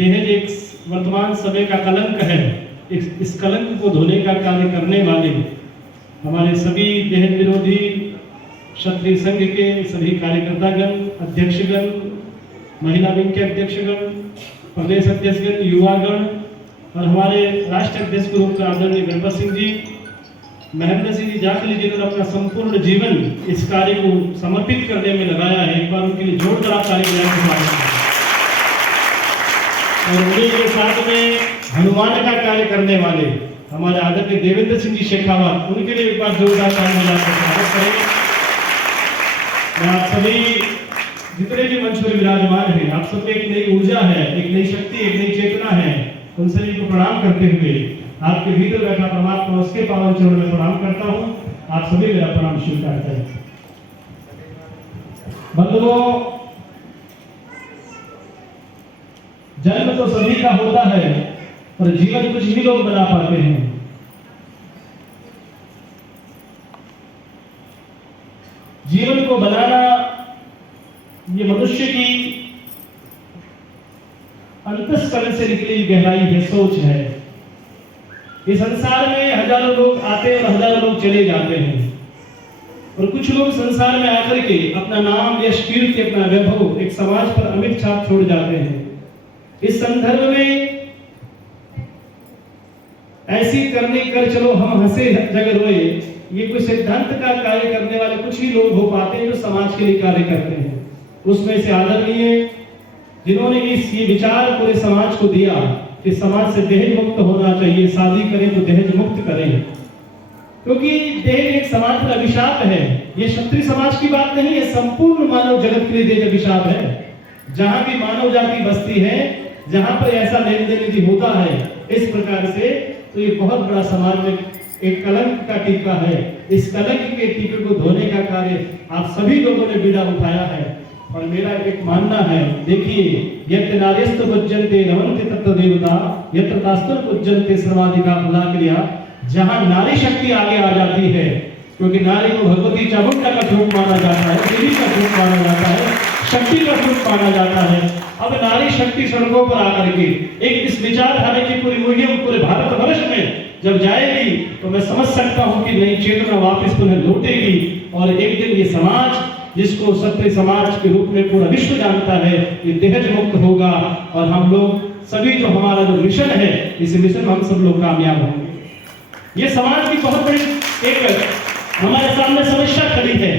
दहेज एक वर्तमान समय का कलंक है। इस कलंक को धोने का कार्य करने वाले हमारे सभी दहेज विरोधी क्षत्रिय संघ के सभी कार्यकर्तागण, अध्यक्षगण, महिला विंग के अध्यक्षगण, प्रदेश अध्यक्षगण, युवागण और हमारे राष्ट्रीय अध्यक्ष के रूप में आदरणीय गणपत सिंह जी, महेंद्र सिंह जी जाखली, जिन्होंने अपना संपूर्ण जीवन इस कार्य को समर्पित करने में लगाया है। एक बार उनके लिए जोरदार ताली। और उन्हीं के साथ में हनुमान का कार्य करने वाले हमारे आदरणीय देवेंद्र सिंह जी शेखावत, उनके लिए एक बार जोरदार ताली बजाकर स्वागत करेंगे। मैं आप सभी जितने भी मंच पर विराजमान हैं, आप सब में एक नई ऊर्जा है, एक नई शक्ति, एक नई चेतना है। उन सभी को प्रणाम करते हुए आपके भीतर बैठा परमात्मा उसके पावन चरणों में प्रणाम करता हूँ। आप सभी मेरा प्रणाम स्वीकार करें। बंधुओं, जन्म तो सभी का होता है, पर जीवन कुछ ही लोग बना पाते हैं। जीवन को बनाना ये मनुष्य की अंतस्करण से निकली गहराई है, सोच है। इस संसार में हजारों लोग आते और हजारों लोग चले जाते हैं, और कुछ लोग संसार में आकर के अपना नाम, यश, कीर्ति, अपना वैभव एक समाज पर अमिट छाप छोड़ जाते हैं। इस संदर्भ में ऐसी करनी कर चलो हम हंसे जग रोए, ये कोई सिद्धांत का कार्य करने वाले कुछ ही लोग हो पाते हैं जो समाज के लिए कार्य करते हैं। उसमें से आदरणीय जिन्होंने ये विचार पूरे समाज को दिया कि समाज से दहेज मुक्त होना चाहिए, शादी करें तो दहेज मुक्त करें, क्योंकि दहेज एक समाज पर अभिशाप है। ये क्षत्रिय समाज की बात नहीं है, संपूर्ण मानव जगत के लिए दहेज अभिशाप है। जहां भी मानव जाति बसती है, जहां पर ऐसा लेन देन यदि होता है इस प्रकार से, तो ये बहुत बड़ा समाज में एक कलंक का टीका है। इस कलंक के टीके को धोने का कार्य आप सभी लोगों ने बीड़ा उठाया है। और मेरा एक मानना है, देखिए, यत्र नारीस्तु पूज्यन्ते रमन्ते तत्र देवता, यत्र तास्तु पूज्यन्ते सर्वाधिका फलाक्रिया। जहां नारी शक्ति आगे आ जाती है, क्योंकि नारी को भगवती चामुंडा का स्वरूप माना जाता है, देवी का स्वरूप माना जाता है, शक्ति का स्वरूप माना जाता है। अब नारी शक्ति सड़कों पर आकर के एक इस विचारधारा की पूरी मुहिम पूरे भारतवर्ष में जब जाएगी, तो मैं समझ सकता हूं कि नई चेतना वापस पुनः लौटेगी, और एक दिन ये समाज, जिसको क्षत्रिय समाज के रूप में पूरा विश्व जानता है, ये दहेज मुक्त होगा। और हम लोग सभी जो हमारा जो मिशन है, इस मिशन में हम सब लोग कामयाब होंगे। ये समाज की बहुत बड़ी एक हमारे सामने समस्या खड़ी है।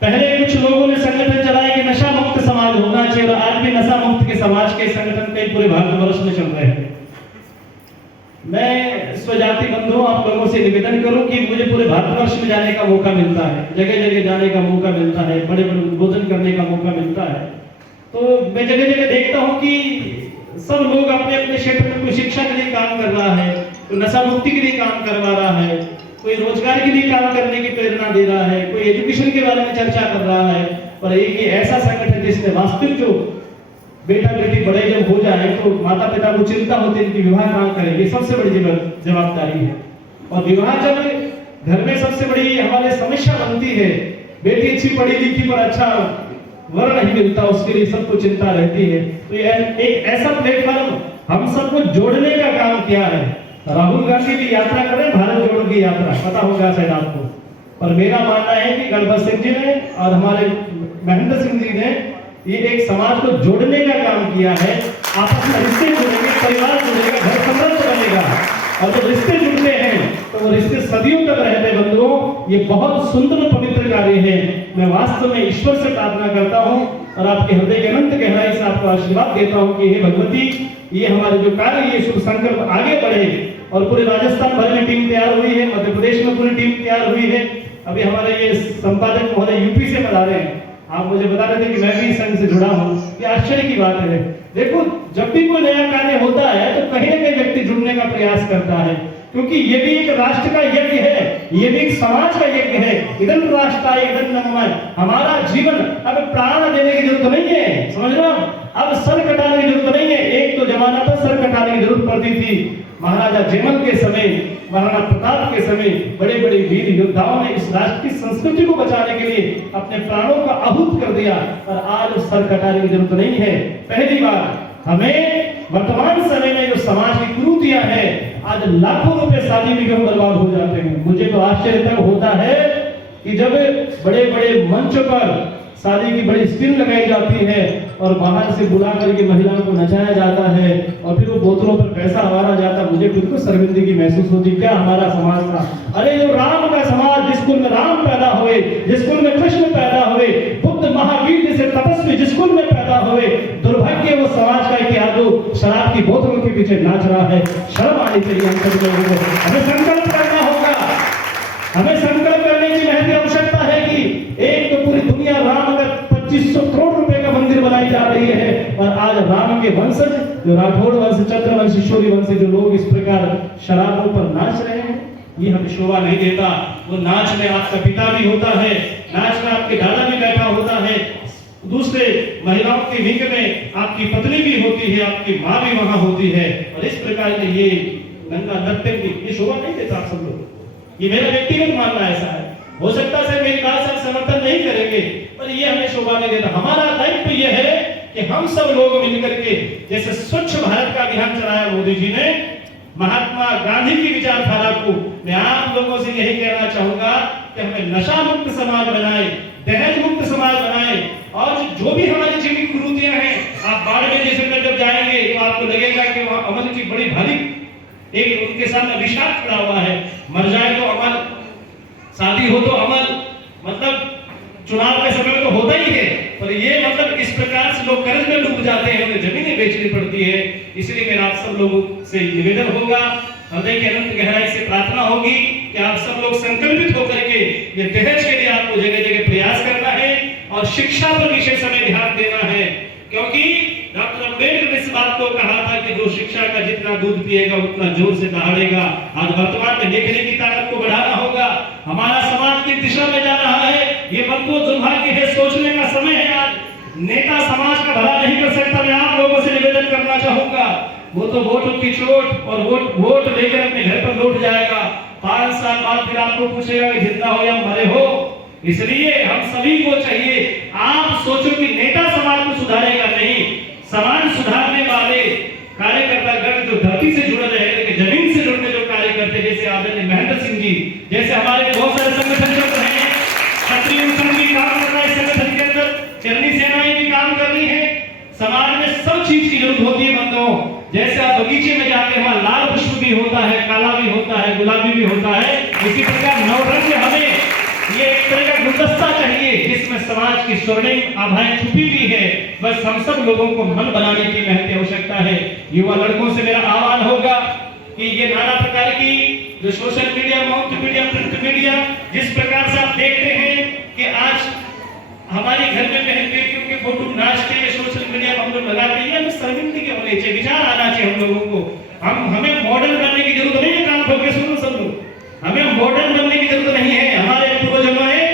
पहले कुछ लोगों ने संगठन चलाया कि नशा मुक्त समाज होना चाहिए, और आज भी नशा मुक्त के समाज के संगठन कई पूरे भारतवर्ष में चल रहे हैं। मैं स्वजाति बंधुओं, आप लोगों से निवेदन करूं कि मुझे पूरे भारतवर्ष में जाने का मौका मिलता है, जगह जगह जाने का मौका मिलता है, बड़े बड़े उद्बोधन करने का मौका मिलता है, तो मैं जगह जगह देखता हूं कि सब लोग अपने अपने क्षेत्र में कोई शिक्षा के लिए काम कर रहा है, कोई नशा मुक्ति के लिए काम करवा रहा है, कोई रोजगार के लिए काम करने की प्रेरणा दे रहा है, कोई एजुकेशन के बारे में चर्चा कर रहा है। पर एक ऐसा संगठन जिसने वास्तविक जो बेटा बेटी बड़े जब हो जाए तो माता पिता को चिंता होती है कि विवाह कहाँ करेंगे, सबसे बड़ी जवाबदारी है। और विवाह जब घर में सबसे बड़ी हमारे समस्या बनती है, बेटी अच्छी पढ़ी लिखी पर अच्छा वर नहीं मिलता, उसके लिए सबको चिंता रहती है। तो ये एक ऐसा प्लेटफॉर्म हम सबको जोड़ने का काम किया है। राहुल गांधी भी यात्रा कर रहे हैं, भारत जोड़ो की यात्रा, पता होगा शायद आपको। पर मेरा मानना है कि गणपत सिंह जी ने और हमारे महेंद्र सिंह जी ने ये एक समाज को जोड़ने का काम किया है। आपस में रिश्ते जुड़ेंगे, परिवार जुड़ेगा, घर समृद्ध बनेगा। और जब रिश्ते जुड़ते हैं तो वो रिश्ते सदियों तक रहते हैं। बंधुओं, ये बहुत सुंदर पवित्र कार्य है। मैं वास्तव में ईश्वर से प्रार्थना करता हूँ और आपके हृदय के अनंत गहराई से आपको आशीर्वाद देता हूँ कि हे भगवती, ये हमारे जो कार्य, ये शुभ संकल्प आगे बढ़े। और पूरे राजस्थान भर में टीम तैयार हुई है, मध्य प्रदेश में पूरी टीम तैयार हुई है। अभी हमारे ये संपादक महोदय यूपी से बता रहे हैं, आप मुझे बता रहे थे कि मैं भी संघ से जुड़ा हूँ। ये आश्चर्य की बात है। देखो, जब भी कोई नया कार्य होता है तो कहीं ना कहीं व्यक्ति जुड़ने का प्रयास करता है, क्योंकि ये भी एक राष्ट्र का यज्ञ है, ये भी एक समाज का यज्ञ है। इधर राष्ट्र इधर नमः। हमारा जीवन अब प्राण देने की जरूरत नहीं है, समझ लो, अब सर कटाने की जरूरत नहीं है। एक तो जमाना था सर कटाने की जरूरत पड़ती थी, महाराजा जयमल के समय, महाराणा प्रताप के समय बड़े बड़े वीर योद्धाओं ने इस राष्ट्र की संस्कृति को बचाने के लिए अपने प्राणों का आहूत कर दिया। और आज सर कटाने की जरूरत नहीं है। पहली बार हमें वर्तमान समय में जो समाज की कुरीतियां हैं, आज लाखों रुपए शादी में क्यों बर्बाद हो जाते हैं। मुझे तो आश्चर्य तक होता है कि जब बड़े बड़े मंच पर शादी की बड़ी स्क्रीन लगाई जाती है और बाहर से बुला करके महिलाओं को नचाया जाता है और फिर वो बोतलों पर पैसा हमारा जाता, मुझे खुद को शर्मिंदगी महसूस होती। क्या हमारा समाज था। अरे जो राम का समाज, जिस कुल में राम पैदा हुए, जिस कुल में कृष्ण पैदा हुए, बुद्ध महावीर जैसे तपस्वी जिस कुल में पैदा हुए, दुर्भाग्य वो समाज का कि आज वो शराब की बोतलों के पीछे नाच रहा है। शर्म आनी चाहिए हम सब लोगों को। हमें संकल्प करना होगा, हमें संकल्प करने की महती आवश्यकता है कि एक तो पूरी दुनिया राम अगर 2500 करोड़ रुपए का मंदिर बनाई जा रही है और आज राम के वंशज जो राठौड़ वंश, चंद्रवंशी, शोरी वंश जो लोग इस प्रकार शराबों पर नाच रहे हैं, ये हमें शोभा नहीं देता। वो नाच में आपका पिता भी होता है, नाच में आपके दादा भी बैठा होता है, दूसरे महिलाओं के विंग में आपकी पत्नी भी होती है, आपकी माँ भी वहां होती है और इस प्रकार के ये नंगा नर्तक भी ये शोभा नहीं देता। आप सब लोग, ये मेरा व्यक्तिगत मानना ऐसा है। हो सकता है मेरी बात से समर्थन नहीं करेंगे, पर ये हमें शोभा नहीं देता। हमारा दायित्व ये है कि हम सब लोग मिलकर के, जैसे स्वच्छ भारत का अभियान चलाया मोदी जी ने, महात्मा गांधी की विचारधारा को मैं आप लोगों से यही कहना चाहूंगा कि हमें नशा मुक्त समाज बनाए, दहेज मुक्त समाज बनाए और जो भी हमारी जीवन कुरीतियां हैं, आप बाड़मेर जैसे में जब जाएंगे तो आपको लगेगा कि वहां अमन की बड़ी भारी एक उनके सामने विषाद खड़ा हुआ है। मर जाए तो अमल, शादी हो तो अमल, मतलब चुनाव के समय तो होता ही है, पर ये मतलब इस प्रकार से लोग कर्ज में डूब जाते हैं, उन्हें जमीनें बेचनी पड़ती है। इसलिए मेरा आप सब लोगों से निवेदन होगा, हृदय के अनंत गहराई से प्रार्थना होगी कि आप सब लोग संकल्पित होकर के ये दहेज के लिए आपको जगह जगह प्रयास करना है और शिक्षा पर विशेष समय ध्यान देना है, क्योंकि डॉक्टर अम्बेडकर ने इस बात को कहा था कि जो शिक्षा का जितना दूध पिएगा उतना जोर से दहाड़ेगा। आज वर्तमान में लिखने की ताकत को बढ़ाना होगा। हमारा समाज किस दिशा में जा रहा है ये मन को दुर्भाग्य है, सोचने का समय है। आज नेता समाज का भला नहीं कर सकता। मैं आप लोगों से निवेदन करना चाहूंगा, वो तो वोटों की चोट और वोट लेकर अपने घर पर लौट जाएगा। 5 साल बाद फिर आपको पूछेगा कि जिंदा हो या मरे हो। इसलिए हम सभी को चाहिए, आप सोचो कि नेता समाज को सुधारेगा नहीं, समाज सुधारने वाले कार्यकर्ता गण जो धरती से जुड़े रहे, लेकिन जमीन से जुड़ने जो कार्य करते, जैसे आदरणीय महेंद्र सिंह जी, जैसे हमारे बहुत सारे संगठन चल रहे हैं, क्षत्रिय संघ भी काम कर रहा है संगठन के अंदर, चरनी सेनाएं भी काम कर रही है। समाज में सब चीज की जरूरत होती है बंधुओं। जैसे आप बगीचे में जाते हैं, वहां लाल पुष्प भी होता है, काला भी होता है, गुलाबी भी होता है, इसी प्रकार नवरंग हमें ये एक तरह का गुलदस्ता चाहिए जिसमें समाज की स्वर्णिम आभाएं छुपी हुई है। बस हम सब लोगों को मन बनाने की महती आवश्यकता है। युवा लड़कों से मेरा आह्वान होगा कि ये नाना प्रकार की जो social media, mouth media, print media, जिस प्रकार से आप देखते हैं कि आज हमारे घर में बहन बेटियों के फोटो नाचते हैं सोशल मीडिया पर हम लोग लगाते हैं, हमें शर्मिंदगी होनी चाहिए, विचार आना चाहिए हम लोगों को। हमें मॉडर्न बनने की जरूरत नहीं है। काम ठोके सुनो सब लोग, हमें मॉडर्न बनने की जरूरत नहीं है। हमारे पूर्वजों ने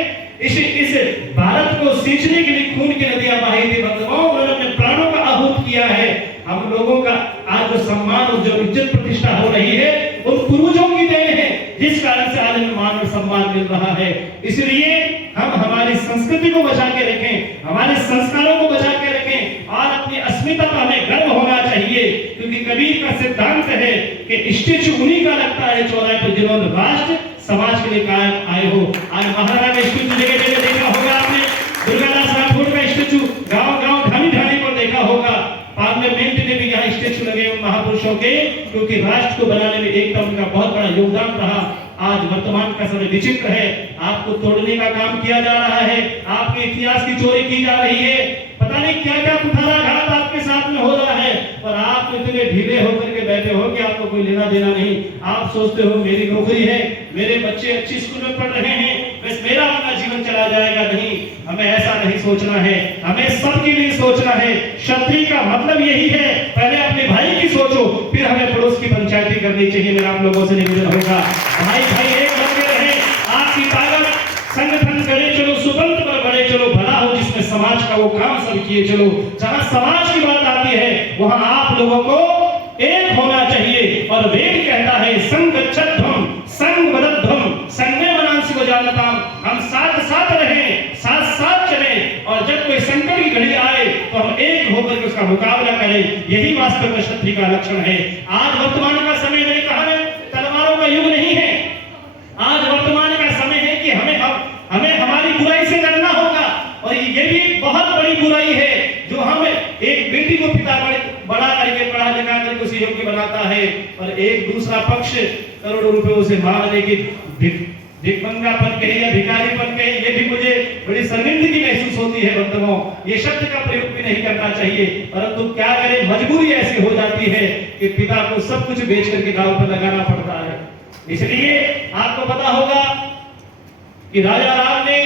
इस भारत को सींचने के लिए खून की नदियां बहाई थी बंधुओं, उन्होंने अपने प्राणों का आहूत किया है। हम लोगों का आज जो सम्मान और जो इज्जत प्रतिष्ठा हो रही है उन पूर्वजों की देन है, जिस कारण से आज हमें मान और सम्मान मिल रहा है। इसलिए हम हमारी संस्कृति को बचा के रखें, हमारे संस्कारों को बचा के रखें और अपनी अस्मिता पर हमें गर्व होना चाहिए, क्योंकि कबीर का सिद्धांत है कि स्टेचू उन्हीं का लगता है चौराहे पर जिन्होंने राष्ट्र समाज के लिए कायम आए हो। आज महाराणा का स्टेचू जगह जगह देखा होगा आपने, दुर्गादास राठौड़ का स्टेचू गांव-गांव ढाणी पर देखा होगा। पार्लियामेंट में भी यहाँ स्टेचू लगे महापुरुषों के, क्योंकि राष्ट्र को बनाने में एकता उनका बहुत बड़ा योगदान रहा। आज वर्तमान का समय विचित्र है, आपको तोड़ने का काम किया जा रहा है, आपके इतिहास की चोरी की जा रही है, पता नहीं क्या क्या कुठाराघात आपके साथ में हो रहा है, पर आप इतने ढीले होकर के बैठे हो कि आपको कोई लेना देना नहीं। आप सोचते हो मेरी नौकरी है, मेरे बच्चे अच्छी स्कूल में पढ़ रहे हैं, बस मेरा अपना जीवन चला जाएगा। नहीं, हमें ऐसा नहीं सोचना है, हमें सबके लिए सोचना है। क्षत्रिय का मतलब यही है, पहले अपने भाई की सोचो, फिर हमें पड़ोस की पंचायती करनी चाहिए। मेरा आप लोगों से निवेदन होगा, भाई भाई एक बनके रहे, आपकी ताकत संगठन करे चलो, सुपंथ पर बढ़े चलो, भला हो जिसमें समाज का वो काम सब किए चलो। जहां समाज की बात आती है वहां आप लोगों को एक होना चाहिए। और वेद कहता है संगच्छध्वम संगवदध्वम संगे मनांसि वजानताम, हम साथ साथ रहें, साथ साथ चलें, और जब कोई संकट की घड़ी आए तो हम एक होकर उसका उसका मुकाबला करे। यही वास्तव में क्षत्रिय का लक्षण है। आज वर्तमान का समय, मैंने कहा ना, तलवारों का युग नहीं है। आज वर्तमान का समय है कि हमें हमारी बुराई से लड़ना होगा। और ये भी एक बहुत बड़ी बुराई है जो हम एक बेटी को पिता बड़ा करके पढ़ा लिखा करके उसे योग्य बनाता है, और एक दूसरा पक्ष करोड़ों रुपए उसे मांगने की भिखमंगापन कहे या भिखारीपन कहे, ये भी मुझे बड़ी शर्मिंदगी महसूस होती है बंधुओं। ये शब्द का प्रयोग भी नहीं करना चाहिए, परंतु क्या करें, मजबूरी ऐसी हो जाती है कि पिता को सब कुछ बेच करके दांव पर लगाना पड़ता है। इसलिए आपको पता होगा कि राजा राम ने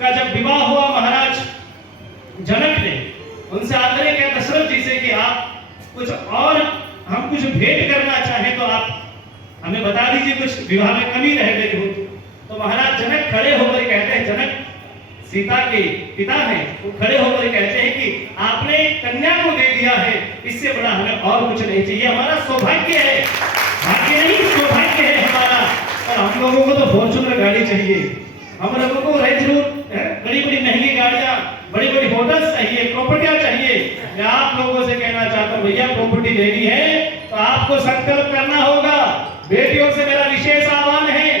का जब विवाह हुआ महाराज जनक ने उनसे आग्रह किया दशरथ जी से कि आप कुछ और, हम कुछ भेंट करना चाहें तो आप हमें बता दीजिए, कुछ विवाह में कमी रह गई हो। तो महाराज जनक खड़े होकर कहते हैं, जनक सीता के पिता हैं, वो खड़े होकर कहते हैं कि आपने कन्या को दे दिया है, इससे बड़ा हमें और कुछ नहीं चाहिए। हमारा सौभाग्य है, भाग्य नहीं सौभाग्य है हमारा। और हम लोगों को तो फॉर्च्यूनर गाड़ी चाहिए, हम लोगों को रेंज रोवर, बड़ी बड़ी महंगी गाड़ियां, बड़ी बड़ी होटल्स चाहिए, प्रॉपर्टियां चाहिए। मैं आप लोगों से कहना चाहता हूं, भैया प्रॉपर्टी लेनी है तो आपको संकल्प करना होगा। बेटियों से मेरा विशेष आह्वान है,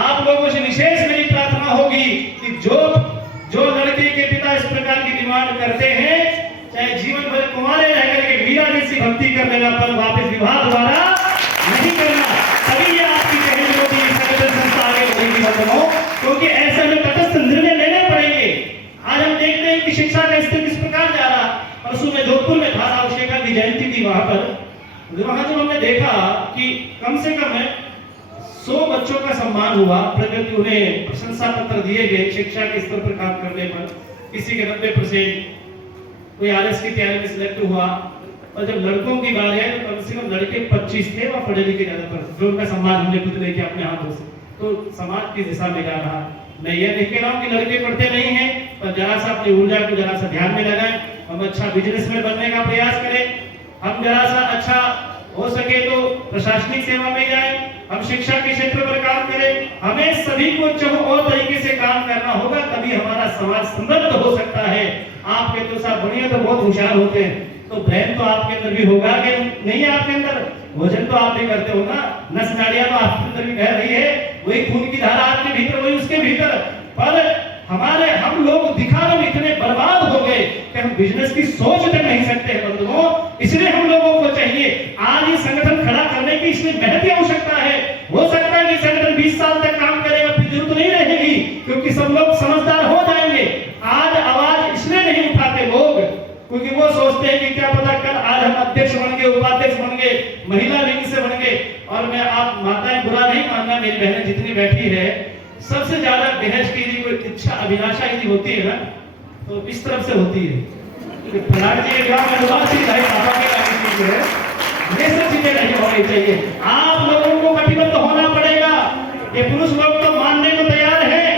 आप लोगों से विशेष मेरी प्रार्थना होगी कि जो लड़के के पिता इस प्रकार की डिमांड करते हैं, चाहे जीवन भर कुंवारे रह करके मीरा जैसी भक्ति कर लेना, पर वापस विवाह द्वारा नहीं करना, तभी ये आपकी कहनी होती है संगठन संस्था आगे बढ़ेगी बंधुओं, क्योंकि ऐसे में तटस्थ निर्णय लेने पड़ेंगे। आज हम देखते हैं कि शिक्षा का स्तर किस प्रकार जा रहा। परसों में जोधपुर में था, राव शेखर की जयंती थी, वहां जब हमने देखा कि कम से कम 100 बच्चों का सम्मान हुआ, प्रगति, उन्हें प्रशंसा पत्र दिए गए शिक्षा के स्तर पर काम करने पर। किसी के 90%, कोई आरएस की तैयारी में सिलेक्ट हुआ। और जब लड़कों की बात है तो कम से कम लड़के 25 थे, वह पढ़े लिखे ज्यादातर, जो उनका सम्मान हमने खुद नहीं किया अपने हाथों से। तो समाज की दिशा में जा रहा। मैं ये नहीं कह रहा हूँ कि लड़के पढ़ते नहीं हैं, पर जरा सा अपनी ऊर्जा को जरा सा ध्यान में लगाएं। हम अच्छा बिजनेसमैन बनने का प्रयास करें, हम जरा सा अच्छा हो सके तो प्रशासनिक सेवा में जाएं, हम शिक्षा के क्षेत्र पर काम करें। हमें सभी को और तरीके से काम करना होगा, तभी हमारा समाज समृद्ध हो सकता है। आपके तो साथ बढ़िया तो बहुत होशियार होते हैं, तो ब्रेन तो आपके अंदर भी होगा कि नहीं? आपके अंदर भोजन तो आप भी करते हो ना, नस नाड़ियां तो आपके अंदर भी बह रही है, वही खून की धारा आपके भीतर, वही उसके भीतर। पर हम लोग दिखावे में इतने बर्बाद हो गए कि हम बिजनेस की सोच तक नहीं सकते हैं बंधुओं। इसलिए हम लोगों को चाहिए आज ये संगठन खड़ा करने की, इसमें मेहनत की आवश्यकता है। हो सकता है कि संगठन 20 साल तक काम करेगा, फिर जरूरत नहीं रहेगी, क्योंकि सब लोग समझदार हो जाएंगे। आज आवाज इसलिए नहीं उठाते लोग, क्योंकि वो सोचते हैं कि क्या पता कल आज हम अध्यक्ष बन गए, उपाध्यक्ष बन गए, महिला विंग से बन गए। और मैं, आप माताएं बुरा नहीं मानना, मेरी बहनें जितनी बैठी है, सबसे ज्यादा बहस की यदि कोई इच्छा अभिलाषा यदि होती है ना, तो इस तरफ से होती है कि प्रहलाद जी के विवाह में पापा के चीज है, ये सब चीजें नहीं होनी चाहिए। आप लोगों को कटिबद्ध होना पड़ेगा। ये पुरुष लोग तो मानने को तैयार है,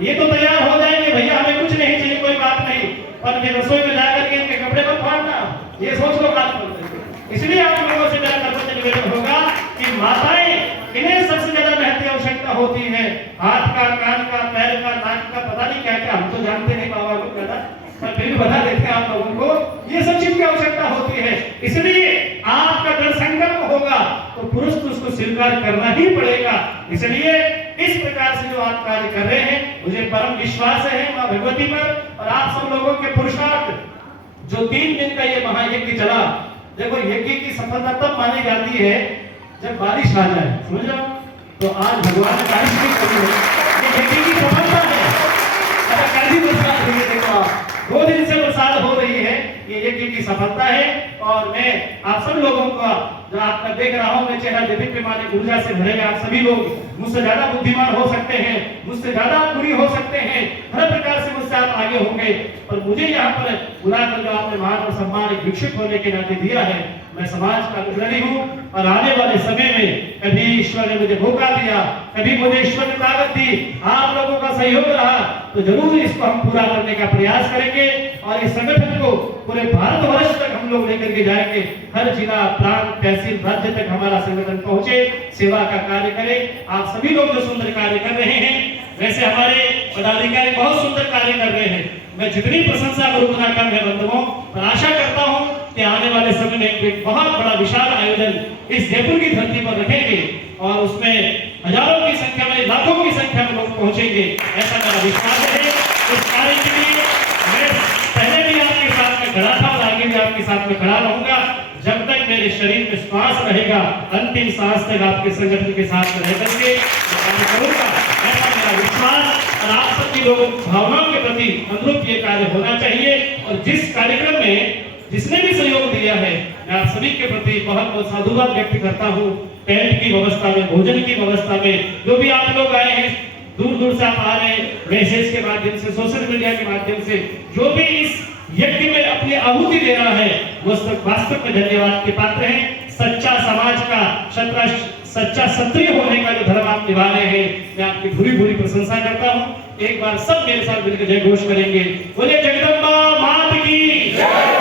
ये तो तैयार हो जाएंगे, भैया हमें कुछ नहीं चाहिए, कोई बात नहीं, पर फिर रसोई में जाकर के इनके कपड़े मत फाड़ना, ये सोच लो बात करते। इसलिए आप लोगों से मेरा कर्तव्य निवेदन होगा कि माताएं, इन्हें सबसे ज्यादा महत्व आवश्यकता होती है। हाथ का, कान का, पैर का, नाक का, पता नहीं क्या क्या, हम तो जानते नहीं बाबा लोग ज्यादा, पर फिर भी बता देते हैं आप लोगों को, ये सब चीज की आवश्यकता होती है। इसलिए आपका दृढ़ संकल्प होगा तो पुरुष को उसको स्वीकार करना ही पड़ेगा। इसलिए इस प्रकार से जो आप कार्य कर रहे हैं, मुझे परम विश्वास है मां भगवती पर और आप सब लोगों के पुरुषार्थ, जो 3 दिन का ये महायज्ञ चला। देखो, यज्ञ की सफलता तब मानी जाती है जब बारिश आ जाए, समझ रहे हो? तो आज भगवान ने बारिश की कमी है, ये यज्ञ की सफलता है। अगर कल भी बरसात हुई है, देखो आप 2 दिन से बरसात हो रही है, ये यज्ञ की सफलता है। और मैं आप सब लोगों का, जो आपका देख रहा हूं, मैं चेहरा दिव्य माने ऊर्जा से भरे, आप सभी लोग मुझसे ज्यादा बुद्धिमान हो सकते हैं, मुझसे ज्यादा पूरी हो सकते हैं, हर प्रकार से मुझसे आप आगे होंगे। और मुझे यहाँ पर बुलाकर जो आपने मान और सम्मान एक भिक्षुक होने के नाते दिया है, मैं समाज का अग्रणी हूँ। और आने वाले समय में कभी ईश्वर ने मुझे मौका दिया, कभी मुझे ईश्वर ने ताकत दी, आप लोगों का सहयोग रहा, तो जरूर इसको हम पूरा करने का प्रयास करेंगे। और इस संगठन को पूरे भारतवर्ष तक हम लोग लेकर के जाएंगे, हर जिला, प्रांत, तहसील, राज्य तक हमारा संगठन पहुंचे, सेवा का कार्य करे। आप सभी लोग जो सुंदर कार्य कर रहे हैं, वैसे हमारे पदाधिकारी बहुत सुंदर कार्य कर रहे हैं। मैं जितनी प्रशंसा करूं उतना कम है बंधुओं, पर आशा करता हूं कि आने वाले समय में एक बहुत बड़ा विशाल आयोजन इस जयपुर की धरती पर रखेंगे और उसमें हजारों की संख्या में, लाखों की संख्या में लोग पहुंचेंगे, ऐसा मेरा विश्वास है। इस कार्य के लिए मैं पहले भी आपके साथ में खड़ा था और आगे भी आपके साथ में खड़ा रहूंगा। जब तक मेरे शरीर में श्वास रहेगा, अंतिम सांस तक आपके संगठन के साथ में रह करके कार्य करूंगा, ऐसा मेरा विश्वास। और आप सबकी लोगों भावनाओं के प्रति अनुरूप ये कार्य होना चाहिए। और जिस कार्यक्रम में जिसने भी सहयोग दिया है, मैं आप सभी के प्रति बहुत बहुत साधुवाद व्यक्त करता हूँ। टेंट की व्यवस्था में, भोजन की व्यवस्था में, जो भी आप लोग आए हैं, दूर दूर से आप आ रहे हैं, मैसेज के माध्यम से, सोशल मीडिया के माध्यम से, जो भी इस यज्ञ में अपनी आहुति दे रहा है, वो सब वास्तव में धन्यवाद के पात्र हैं। सच्चा समाज का सच्चा क्षत्रिय होने का जो धर्म आप निभा रहे हैं, मैं आपकी भूरी भूरी प्रशंसा करता हूँ। एक बार सब मेरे साथ मिलकर जय घोष करेंगे। बोले जगदम्बा मात की जय।